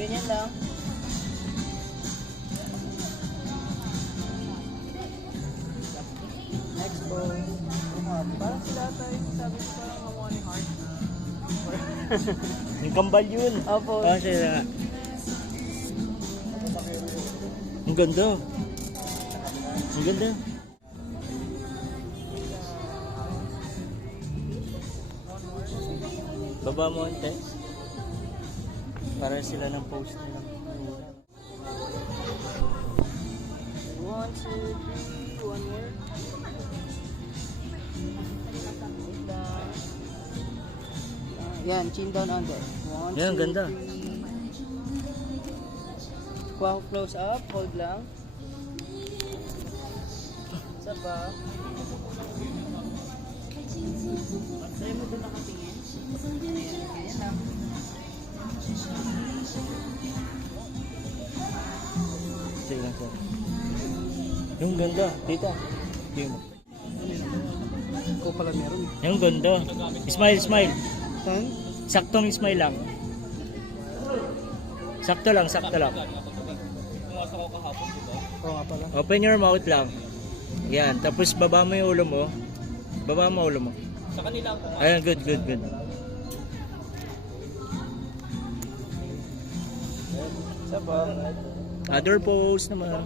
Ganyan lang. Next pose. Parang sila tayo, sabi ko parang kamukha ni Heart. Yung kambal yun. Opo. Siya. Ang ganda. Ang ganda. Baba mo ante. Para sila ng post nila. 1, 2, 3, one more. Yan, chin down under. 1, Yan, 2, ganda. 3. Kuha ko close up, hold lang. Isa pa. Try mo doon nakatingin. Ayan, ganyan lang. Sige lang sir. Yung ganda. Tita. Yung. Ko pala meron. Yung ganda. Smile, smile. Tan? Saktong smile lang. Sakto lang, sakto lang. Oo nga pala. Open your mouth lang. Yan. Tapos baba mo yung ulo mo. Baba mo ulo mo. Sa kanila po. Ayan, good, good, good. Isa pa. Other pose naman.